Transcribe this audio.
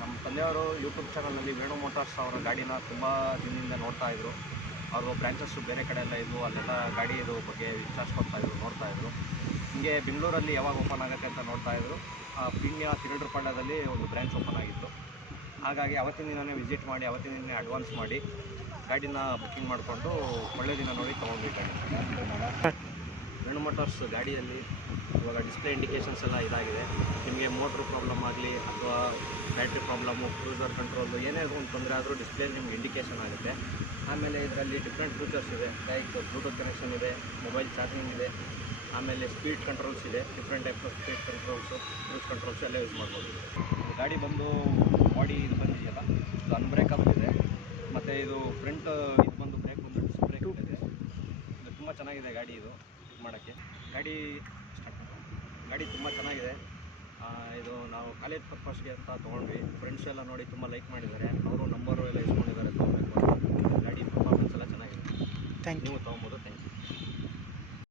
ನಮ್ಮ ತಂದೆಯವರು ಯೂಟ್ಯೂಬ್ ಚಾನಲ್ನಲ್ಲಿ ವೇಣು ಮೋಟಾರ್ಸ್ ಅವರ ಗಾಡಿನ ತುಂಬ ದಿನದಿಂದ ನೋಡ್ತಾಯಿದ್ರು. ಅವರು ಬ್ರ್ಯಾಂಚಸ್ಸು ಬೇರೆ ಕಡೆ ಎಲ್ಲ ಇದ್ವು, ಅಲ್ಲೆಲ್ಲ ಗಾಡಿದು ಬಗ್ಗೆ ವಿಚಾರಿಸ್ಕೊಡ್ತಾಯಿದ್ರು, ನೋಡ್ತಾಯಿದ್ರು. ಹಿಂಗೆ ಬೆಂಗಳೂರಲ್ಲಿ ಯಾವಾಗ ಓಪನ್ ಆಗುತ್ತೆ ಅಂತ ನೋಡ್ತಾಯಿದ್ರು. ಪೀಣ್ಯ ತಿರುಡ್ರಪಾಳ್ಯದಲ್ಲಿ ಒಂದು ಬ್ರ್ಯಾಂಚ್ ಓಪನ್ ಆಗಿತ್ತು. ಹಾಗಾಗಿ ಅವತ್ತಿನ ದಿನವೇ ವಿಸಿಟ್ ಮಾಡಿ, ಅವತ್ತಿನ ದಿನ ಅಡ್ವಾನ್ಸ್ ಮಾಡಿ ಗಾಡಿನ ಬುಕ್ಕಿಂಗ್ ಮಾಡಿಕೊಂಡು ಒಳ್ಳೆ ದಿನ ನೋಡಿ ತೊಗೊಂಡ್ವಿ ಗಾಡಿ. ವೇಣು ಮೋಟಾರ್ಸ್ ಗಾಡಿಯಲ್ಲಿ ಇವಾಗ ಡಿಸ್ಪ್ಲೇ ಇಂಡಿಕೇಷನ್ಸ್ ಎಲ್ಲ ಇದಾಗಿದೆ. ನಿಮಗೆ ಮೋಟ್ರ್ ಪ್ರಾಬ್ಲಮ್ ಆಗಲಿ ಅಥವಾ ಬ್ಯಾಟ್ರಿ ಪ್ರಾಬ್ಲಮ್ಮು, ಕ್ರೂಸರ್ ಕಂಟ್ರೋಲು ಏನೇ ಒಂದು ತೊಂದರೆ ಆದರೂ ಡಿಸ್ಪ್ಲೇ ನಿಮ್ಗೆ ಇಂಡಿಕೇಷನ್ ಆಗುತ್ತೆ. ಆಮೇಲೆ ಇದರಲ್ಲಿ ಡಿಫ್ರೆಂಟ್ ಫೀಚರ್ಸ್ ಇದೆ, ಲೈಕ್ ಬ್ಲೂಟೂತ್ ಕನೆಕ್ಷನ್ ಇದೆ, ಮೊಬೈಲ್ ಚಾರ್ಜಿಂಗ್ ಇದೆ, ಆಮೇಲೆ ಸ್ಪೀಡ್ ಕಂಟ್ರೋಲ್ಸ್ ಇದೆ, different type of speed controls, cruise controls ಎಲ್ಲ ಯೂಸ್ ಮಾಡ್ಬೋದು. ಗಾಡಿ ಬಂದು ಬಾಡಿ ಇದು ಬಂದಿದೆಯಲ್ಲ, ಇದು ಅನ್ಬ್ರೇಕಬಲ್ ಇದೆ. ಮತ್ತು ಇದು ಫ್ರಂಟ್ ಇದು ಬಂದು ಬ್ರೇಕ್ ಬಂದು ಡಿಸ್ಕ್ ಬ್ರೇಕ್ ಇದೆ. ಇದು ತುಂಬ ಚೆನ್ನಾಗಿದೆ ಗಾಡಿ, ಇದು ಮಾಡೋಕ್ಕೆ. ಗಾಡಿ ತುಂಬ ಚೆನ್ನಾಗಿದೆ. ಇದು ನಾವು ಕಾಲೇಜ್ ಪರ್ಪಸ್ಗೆ ಅಂತ ತೊಗೊಂಡ್ವಿ. ಫ್ರೆಂಡ್ಸ್ ಎಲ್ಲ ನೋಡಿ ತುಂಬ ಲೈಕ್ ಮಾಡಿದ್ದಾರೆ. ಅವರು ನಂಬರು ಎಲ್ಲ ಇಸ್ಕೊಂಡಿದ್ದಾರೆ ತೊಗೊಬೇಕು. ಗಾಡಿ ಪರ್ಫಾರ್ಮೆನ್ಸ್ ಎಲ್ಲ ಚೆನ್ನಾಗಿದೆ. ನೀವು ತೊಗೊಬೋದು. Thank you.